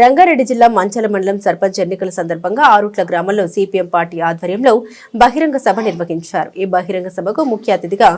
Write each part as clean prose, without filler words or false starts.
రంగారెడ్డి జిల్లా మంచల మండలం సర్పంచ్ ఎన్నికల సందర్భంగా ఆరుట్ల గ్రామంలో సిపిఎం పార్టీ ఆధ్వర్యంలో బహిరంగ సభ నిర్వహించారు. ఈ బహిరంగ సభకు ముఖ్య అతిథిగా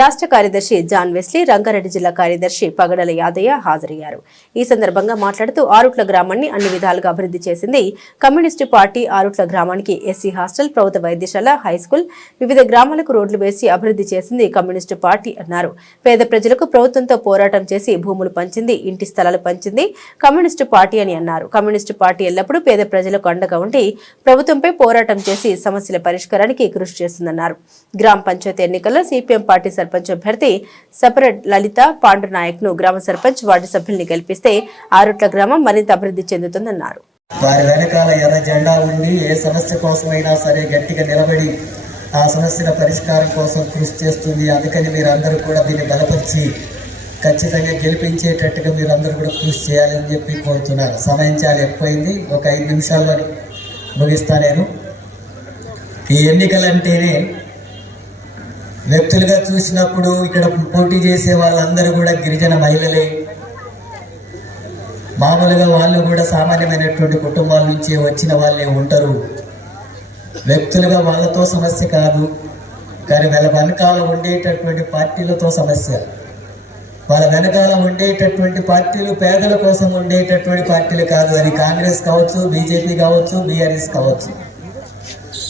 రాష్ట్ర కార్యదర్శి జాన్ వెస్లీ, రంగారెడ్డి జిల్లా కార్యదర్శి పగడల యాదయ్య హాజరయ్యారు. ఈ సందర్భంగా మాట్లాడుతూ ఆరుట్ల గ్రామాన్ని అన్ని విధాలుగా అభివృద్ధి చేసింది కమ్యూనిస్టు పార్టీ. ఆరుట్ల గ్రామానికి ఎస్సీ హాస్టల్, ప్రభుత్వ వైద్యశాల, హైస్కూల్, వివిధ గ్రామాలకు రోడ్లు వేసి అభివృద్ధి చేసింది కమ్యూనిస్టు పార్టీ అన్నారు. పేద ప్రజలకు ప్రభుత్వంతో పోరాటం చేసి భూములు పంచింది, ఇంటి స్థలాలు పంచింది కమ్యూనిస్టు పార్టీ అని అన్నారు. కమ్యూనిస్టు పార్టీ ఎల్లప్పుడూ పేద ప్రజలకు అండగా ఉండి ప్రభుత్వంపై పోరాటం చేసి సమస్యల పరిష్కారానికి కృషి చేస్తుందన్నారు. గ్రామ పంచాయతీ ఎన్నికల్లో సిపిఎం పార్టీ సర్పంచ్ అభ్యర్థి సపరెడ్ లలిత పాండునాయక్ ను గ్రామ సర్పంచ్ వార్డు సభ్యుల్ని గెలిపిస్తే ఆరుట్ల గ్రామం మరింత అభివృద్ధి చెందుతుందన్నారు. వారి వెనకాల ఎర్ర జెండా ఉండి ఏ సమస్య కోసమైనా సరే గట్టిగా నిలబడి ఆ సమస్యల పరిష్కారం కోసం కృషి చేస్తుంది. అందుకని మీరందరూ కూడా దీన్ని బలపరిచి ఖచ్చితంగా గెలిపించేటట్టుగా మీరందరూ కూడా కృషి చేయాలని చెప్పి కోరుతున్నారు. సమయం చాలా ఎక్కువైంది, ఒక 5 నిమిషాల్లో ముగిస్తా. నేను ఈ ఎన్నికలంటేనే వ్యక్తులుగా చూసినప్పుడు ఇక్కడ పోటీ చేసే వాళ్ళందరూ కూడా గిరిజన మహిళలే. మామూలుగా వాళ్ళు కూడా సామాన్యమైనటువంటి కుటుంబాల నుంచి వచ్చిన వాళ్ళే ఉంటారు. వ్యక్తులుగా వాళ్ళతో సమస్య కాదు, కానీ వాళ్ళ వెనకాల ఉండేటటువంటి పార్టీలతో సమస్య. వాళ్ళ వెనకాల ఉండేటటువంటి పార్టీలు పేదల కోసం ఉండేటటువంటి పార్టీలు కాదు. అది కాంగ్రెస్ కావచ్చు, బీజేపీ కావచ్చు, బీఆర్ఎస్ కావచ్చు.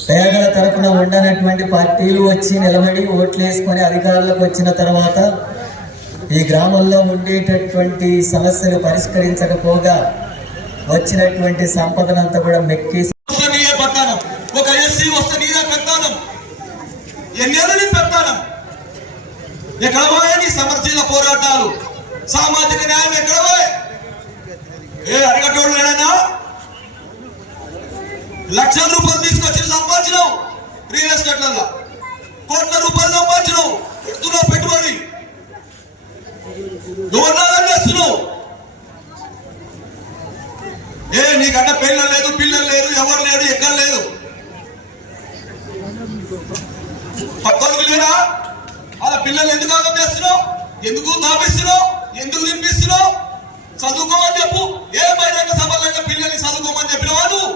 పేదల తరఫున ఉండనటువంటి పార్టీలు వచ్చి నిలబడి ఓట్లు వేసుకొని అధికారంలోకి వచ్చిన తర్వాత ఈ గ్రామంలో ఉండేటటువంటి సమస్యలు పరిష్కరించకపోగా వచ్చినటువంటి సంపదనంతా కూడా మెక్కేసి ఎక్కడ పోయాయి సమస్యల పోరాటాలు, సామాజిక న్యాయం ఎక్కడ పోయి? అడిగటోడు లేడనా? లక్షల రూపాయలు తీసుకొచ్చి సంపాదించినావు, రియల్ ఎస్టేట్లలో కోట్ల రూపాయలు సంపాదించినావు, పెడుతున్నావు పెట్టుబడి, గవర్నర్ చేస్తున్నావు. నీకంటే పిల్లలు లేదు, పిల్లలు లేరు, ఎవరు లేరు, ఎక్కడ లేదు, పక్కకు లేరా? అలా పిల్లలు ఎందుకు ఆగం చేస్తున్నావు? ఎందుకు తాపిస్తున్నావు? ఎందుకు నింపిస్తున్నావు? చదువుకోమని చెప్పు. ఏ బహిరంగ సభలంగా పిల్లల్ని చదువుకోమని చెప్పినవా నువ్వు?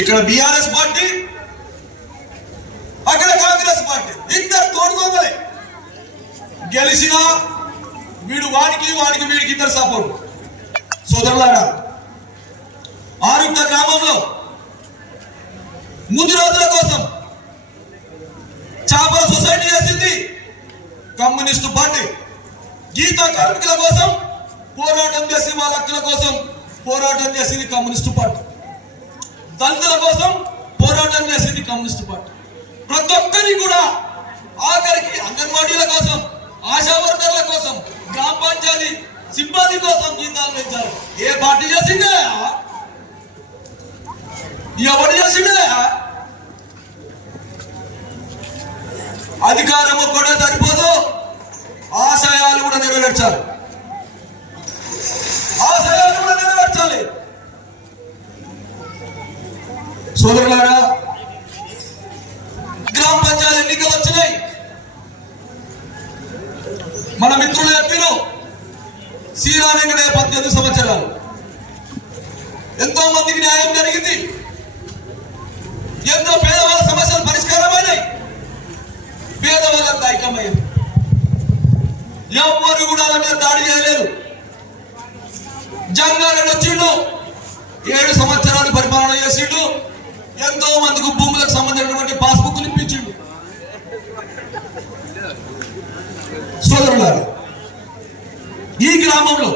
ఇక్కడ బీఆర్ఎస్ పార్టీ, అక్కడ కాంగ్రెస్ పార్టీ, ఇద్దరు తోడుకోగలే. గెలిచినా వాడికి వీడికి ఇద్దరు సపోర్ట్. సోదరులారా, ఆరుట్ల గ్రామంలో ముందు రోజుల కోసం చేపల సొసైటీ చేసింది కమ్యూనిస్టు పార్టీ. గీత కార్మికుల కోసం పోరాటం చేసి వాళ్ళ హక్కుల కోసం పోరాటం చేసింది కమ్యూనిస్టు పార్టీ. దళితుల కోసం పోరాటం చేసింది కమ్యూనిస్టు పార్టీ. ప్రతి ఒక్కరి కూడా ఆఖరికి అంగన్వాడీల కోసం, ఆశా వర్కర్ల కోసం, గ్రామ పంచాయతీ సిబ్బంది కోసం జీతాలు పెంచారు. ఏ పార్టీ చేసిందే? ఎవరు చేసిండే? అధికారం కూడా సరిపోదు, ఆశయాలు కూడా నెరవేర్చాలి. సోదరులారా, గ్రామ పంచాయతీ ఎన్నికలు వచ్చినాయి. మన మిత్రులు చెప్పిను శ్రీరామేంద్ర 18 సంవత్సరాలు ఎంతో మందికి న్యాయం జరిగింది. ఎంతో పేదవాళ్ళ సమస్యలు పరిష్కారమైనాయి. పేదవాళ్ళంతా ఐక్యమైంది. ఎవరు కూడా వాళ్ళ మీద దాడి చేయలేదు. జంగారెడ్డి వచ్చిండు, 7 సంవత్సరాలు పరిపాలన చేసిండు. ఎంతో మందికి భూములకు సంబంధించినటువంటి పాస్బుక్లు ఇప్పించిండు. సోదరులారా, ఈ గ్రామంలో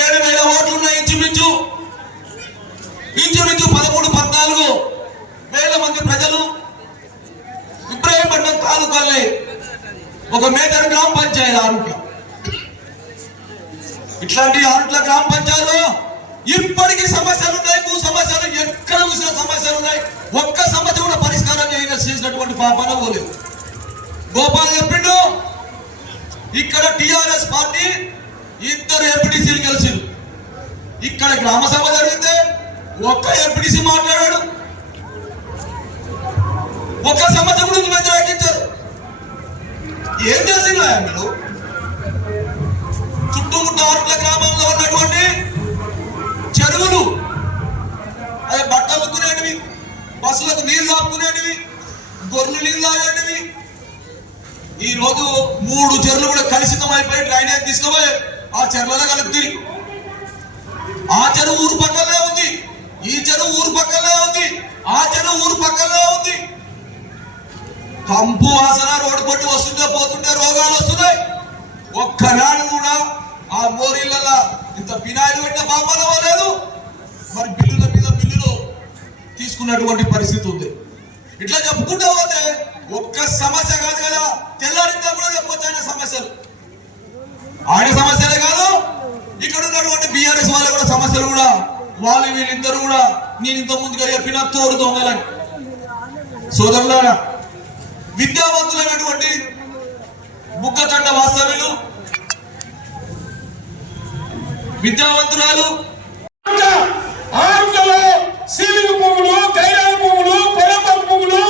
7,000 ఓట్లున్నాయి. ఇంచుమించు 13-14 వేల మంది ప్రజలు ఇబ్రాహీంపట్నం తాలూకాలే ఒక మేజర్ గ్రామ పంచాయతీ ఆరుట్ల. ఇట్లాంటి ఆరుట్ల గ్రామ పంచాయతీలో ఇప్పటికీ సమస్యలు ఉన్నాయి, భూ సమస్యలు, ఎక్కడ చూసిన సమస్యలు ఉన్నాయి. ఒక్క సమస్య కూడా పరిష్కారం చేసినటువంటి పాపన పోలేదు. గోపాల్ చెప్పిండు, ఇక్కడ టిఆర్ఎస్ పార్టీ 2 ఎంపీటీసీలు గెలిచింది. ఇక్కడ గ్రామ సభ జరిగితే ఒక్క ఎంపీటీసీ మాట్లాడాడు, ఒక్క సమస్య గురించి వ్యతిరేకించారు. ఏం చేసినా మీరు చుట్టుముట్ట ఆరుట్ల గ్రామంలో ఉన్నటువంటి చెరువులు అదే బట్టలు ఉత్తునేటివి, బస్సులకు నీళ్లు ఆపుకునేటివి, గొర్రెలు నీళ్లు తాగేటివి. ఈ రోజు 3 చెరువులు కూడా కలుషితం అయిపోయి డ్రైనేజ్ తీసుకుపోయి ఆ చెరువులో కలుపుతుంది. ఆ చెరువు ఊరు పక్కనే ఉంది, ఈ చెరువు ఊరు పక్కనే ఉంది, ఆ చెరువు ఊరు పక్కనే ఉంది. కంపు వాసన రోడ్డు పట్టి వస్తుంటే పోతుంటే రోగాలు వస్తున్నాయి. ఒక్కనాడు కూడా ఆ మోరీళ్ళ ఇంత బినాయిలు పెట్టిన బాబాలో లేదు. మరి బిల్లుల మీద బిల్లులు తీసుకున్నటువంటి పరిస్థితి ఉంది. ఇట్లా చెప్పుకుంటూ పోతే ఒక్క సమస్య కాదు కదా, తెల్లారిందా కూడా చెప్పొచ్చు సమస్యలు. ఆయన సమస్యలే కాదు, ఇక్కడ ఉన్నటువంటి బీఆర్ఎస్ వాళ్ళ కూడా సమస్యలు కూడా వాళ్ళు వీళ్ళిద్దరు కూడా నేను ఇంత ముందుగా చెప్పిన తోడు దొంగలని. సోదరులారా, విద్యావంతులైనటువంటి బుక్కచండ వాస్తవ్యులు, విద్యావంతురాలు ఆరులో సీలింగ్ భూములు, కైరాల భూములు, పొలంపల్లి భూములు,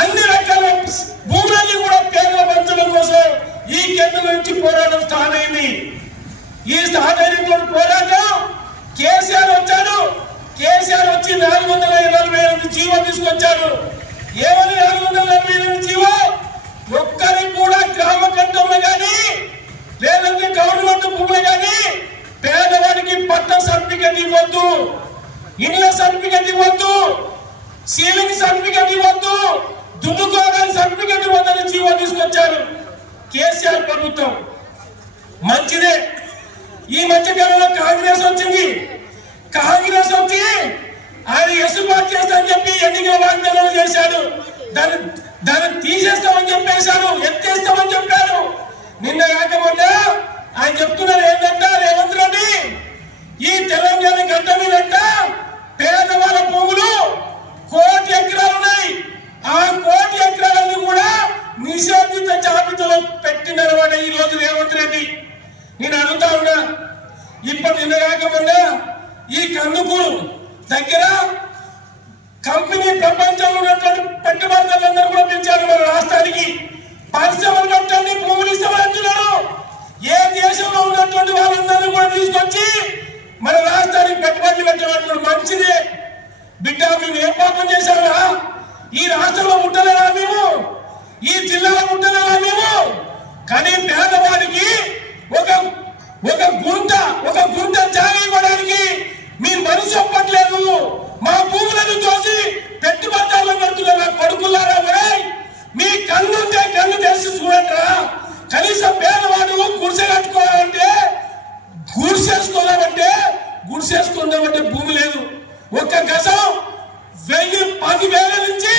అన్ని రకాల భూములన్నీ కూడా పేదల పంచడం కోసం ఈ కేంద్రం నుంచి పోరాటం స్టార్ట్ అయింది. ఈ స్టార్ట్ అయినటువంటి పోరాటం కేసీఆర్ వచ్చాడు. కేసీఆర్ వచ్చి 448 జీవో తీసుకొచ్చాడు. ఏమని 448 జీవో? ఒక్కరికి కూడా గ్రామ కంఠంలో కానీ లేదంటే గవర్నమెంట్ భూములు కానీ పేదవాడికి పట్ట సర్టిఫికెట్ ఇవ్వద్దు, ఇళ్ల సర్టిఫికెట్ ఇవ్వద్దు, సీలింగ్ సర్టిఫికెట్ ఇవ్వద్దు, దున్నుకోవడానికి సర్టిఫికెట్ ఇవ్వద్దని జీవో తీసుకొచ్చారు కేసీఆర్ ప్రభుత్వం. మంచిదే. ఈ మధ్య కాలంలో కాంగ్రెస్ వచ్చింది. కాంగ్రెస్ వచ్చి ఆయన ఎసుబాటు చేస్తామని చెప్పి ఎన్నికల వాగ్దానాలు చేశాడు. దాన్ని తీసేస్తామని చెప్పేశాడు, ఎత్తేస్తామని చెప్పారు. నిన్న కాకముందా ఆయన చెప్తున్నారు ఏంటంటే, రేవంత్ రెడ్డి ఈ తెలంగాణ గడ్డ మీదంట పేదవాళ్ళ భూములు 1 కోటి ఎకరాలు ఉన్నాయి. ఆ 1 కోటి ఎకరాలను కూడా నిషేధిత జాబితాలో పెట్టినమాట ఈ రోజు రేవంత్ రెడ్డి. నేను అడుగుతా ఉన్నా, ఇప్పుడు నిన్న కాకముందా ఈ కందుకూరు దగ్గర కంపెనీ ప్రపంచంలో ఉన్నటువంటి పెట్టుబడిదారులందరూ కూడా పిలిచారు మన రాష్ట్రానికి. పరిశ్రమలు పెట్టండి, భూములు ఇస్తామని అంటున్నాడు. ఏ దేశంలో ఉన్నటువంటి వాళ్ళందరినీ కూడా తీసుకొచ్చి మన రాష్ట్రానికి పెట్టుబడులు పెట్టమంటున్నాడు. మంచిదే బిడ్డ, మేము ఏం పాపం చేశారా? ఈ రాష్ట్రంలో ఉంటలేదా మేము? ఈ జిల్లాలో ఉంటలేదా మేము? కానీ పేదవాడికి ఒక గుంట జాగా ఇవ్వడానికి మీ మనసు ఒప్పట్లేదు. మా భూములను చూసి పెట్టుబడిదారులు పెడుతున్నారు. కొడుకులారా, మీ కన్నుంటే కన్ను తెరిచి చూడండిరా. కనీసం పేదవాడు గుడిసె కట్టుకోవాలంటే గుడిసేసుకుందామంటే భూమి లేదు. 1 గజం 10,000 నుంచి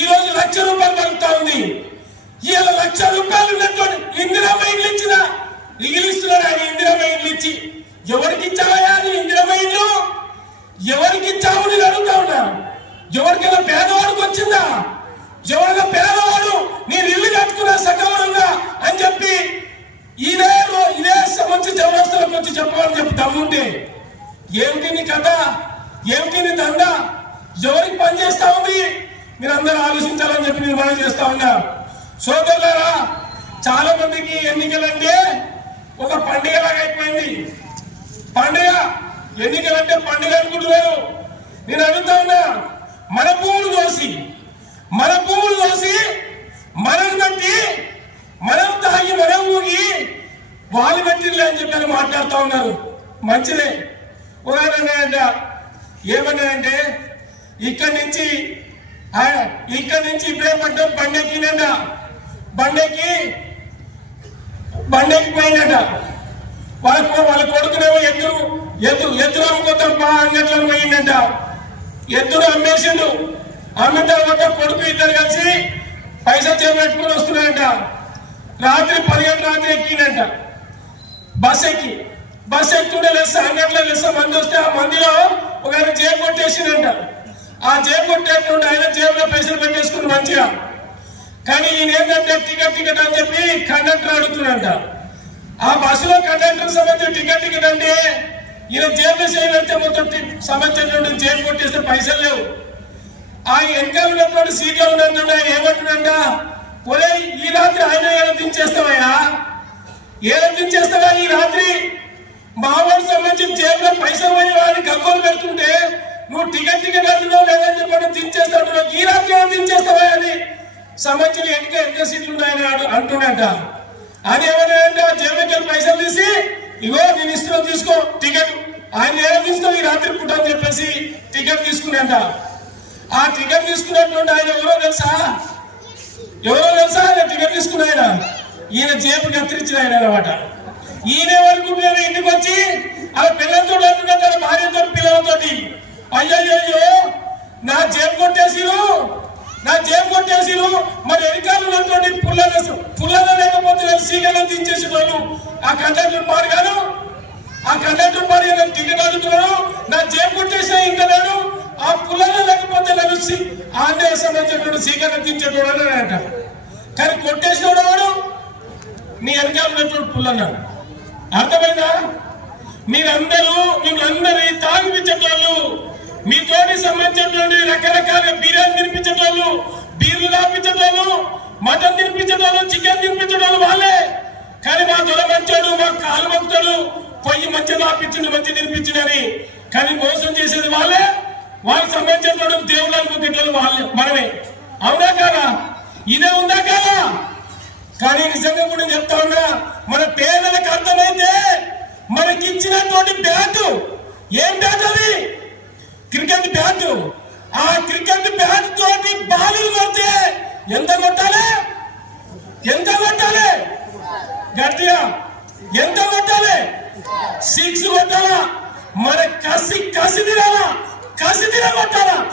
ఈ రోజు ₹1,00,000 పలుకుతా ఉంది. ఇవాళ ₹1,00,000 ఉన్నటువంటి ఇందిరమ్మ ఇల్లు ఇస్తున్నారు. ఆయన ఇందిరమ్మ ఇల్లు ఇచ్చి ఎవరికి ఇచ్చావా? ఇందిరమ్మ ఇల్లు ఎవరికి ఇచ్చావు నేను అడుగుతా ఉన్నా. ఎవరికైనా పేదవాడికి వచ్చిందా? ఎవరిగా పేదవాడు నేను ఇల్లు కట్టుకున్నా సగౌరవంగా అని చెప్పి ఇదే సంబంధించి చౌరస్తలకు వచ్చి చెప్పాలని చెప్పి దమ్ముంటే ఏమిటి నీ కథ? ఏమిటి నీ దండ? ఎవరికి పని చేస్తా ఉంది? మీరందరూ ఆలోచించాలని చెప్పి నేను మనం చేస్తా ఉన్నా. సోదరులారా, చాలా మందికి ఎన్నికలంటే ఒక పండుగలాగా అయిపోయింది. పండుగ ఎన్నికలంటే పండుగ అనుకుంటున్నారు. నేను అడుగుతా ఉన్నా, మన భూములు దోసి మనం బట్టి మనం తాగి మనం ఊగి వాళ్ళు పెట్టిర్లే అని చెప్పి మాట్లాడుతూ ఉన్నారు. మంచిదే. ఉదాహరణ ఏమన్నారంటే ఇక్కడి నుంచి ఇప్పుడే పడ్డం బండెక్కినంట. బండెక్కి పోయిందట. వాళ్ళ కొడుకునేమో ఎద్దులు అమ్ముకోతాం బా అన్నట్లు పోయిందంట. ఎద్దును అమ్మేసిండు. అమ్మిన తర్వాత కొడుకు ఇద్దరు కలిసి పైసా చేపెట్టుకుని వస్తున్నాయంట. రాత్రి 10 గంటల రాత్రి ఎక్కిందంట. బస్ ఎక్కుంటే అంగట్లో మంది వస్తే ఆ మందిలో ఒక ఆయన జేబు కొట్టేసిందంట. ఆ జేబు కొట్టేటువంటి ఆయన జేబులో పైసలు పెట్టేసుకుని మంచిగా. కానీ ఈయన ఏంటంటే టికెట్ అని చెప్పి కండక్టర్ అడుగుతున్నాడంట. ఆ బస్సులో కండక్టర్ సంబంధించి టికెట్ అంటే ఈయన జేబులో చేయబడితే మొత్తం సంబంధించినటువంటి జేబు కొట్టేస్తే పైసలు లేవు. ఆ వెనకాల ఉన్నటువంటి సీట్లో ఉన్నటువంటి ఆయన ఏమంటున్నాడంట, ఒరే ఈ రాత్రి ఆయన ఏదో దించేస్తావయ్యా, ఏదో దించేస్తావా ఈ రాత్రి? మామూలు సంబంధించి జేబులో పైసలు పోయి వాడిని గగ్గోలు పెడుతుంటే నువ్వు టికెట్ అందులో లేదని చెప్పి దించేస్తాడు. ఈ రాత్రి ఏదో దించేస్తావా అని సంబంధించిన ఎన్నిక సీట్లు ఉన్నాయని అంటున్నట. అది ఏమన్నా జేబులకి పైసలు తీసి ఇగో నేను ఇస్తున్నా తీసుకో టికెట్, ఆయన ఏదో తీసుకో ఈ రాత్రి పుట్ట అని చెప్పేసి టికెట్ తీసుకునేంట. ఆ టికెట్ తీసుకున్నటువంటి ఆయన ఎవరో తెలుసా ఆయన టికెట్ తీసుకున్న ఆయన, ఈయన జేబు కత్తిరించిన ఆయన అనమాట. ఈయన అనుకుంటున్నాడు ఇంటికి వచ్చి అలా పిల్లలతో అంటున్నాడు, భార్యతో పిల్లలతో, అయ్యో నా జేబు కొట్టేసిరు మరి ఎన్నికలు ఉన్నటువంటి పుల్లగా లేకపోతే సీగలో దించేసి వాళ్ళు ఆ కండక్టర్ పాడుగాను, ఆ కండక్టర్ పాడుగా టికెట్ అడుగుతున్నాడు, నా జేబు కొట్టేసిన ఇంకా నేను ఆ పుల్లగా లేకపోతే నన్ను ఆంధ్ర సంబంధించినటువంటి సీగలో దించేటోడు అన్నాడంట. కానీ కొట్టేసినోడు వాడు నీ వెనకాల ఉన్నటువంటి పుల్లన్నాడు. అర్థమైందా? మీరందరూ తాగిపించేటోళ్ళు, మీతోటి సంబంధించినటువంటి రకరకాల బిర్యానీ తినిపించేటోళ్ళు, బీర్లు తాపించేటోళ్ళు, మటన్ తినిపించేటోళ్ళు, చికెన్ తినిపించేటోళ్ళు వాళ్ళే. కానీ మా దొర మంచాడు, మా కాలు మొక్కుతాడు, పొయ్యి మంచిగా తాపించిండు, మంచి తినిపించిండని. కానీ మోసం చేసేది వాళ్ళే, వాళ్ళకి సంబంధించినటువంటి దేవుళ్ళని మొక్కేటోళ్ళు వాళ్ళే, మనమే. అవునా కాదా? ఇదే ఉందా కాదా? కానీ నిజంగా కూడా చెప్తా ఉన్నా, మన పేదలకు అర్థమైతే మనకిచ్చినటువంటి బ్యాట్, ఏం బ్యాట్ అది? Cricket bat. ఆ క్రికెట్ బ్యాట్ తోటి బాల్ కొడితే ఎంత కొట్టాలి గట్టిగా, ఎంత కొట్టాలి? 6 కొట్టాలా? మన కసి తినాలా? కొట్టాలా?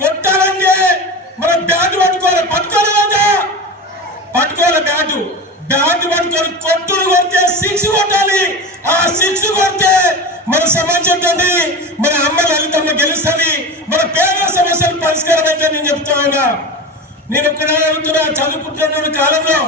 కొట్టాలంటే మన బ్యాట్ పట్టుకోవాలి బ్యాట్ పట్టుకొని కొట్టుడు కొడితే 6 కొట్టాలి. ఆ 6 కొడితే మన సమాజంలోని మన అమ్మ లలితమ్మ గెలుస్తుంది, మన పేద సమస్యలు పరిష్కారం అయితే నేను చెప్తా ఉన్నా. నేను ఒక్కడే అడుగుతున్నా, చదువుకుంటున్న కాలంలో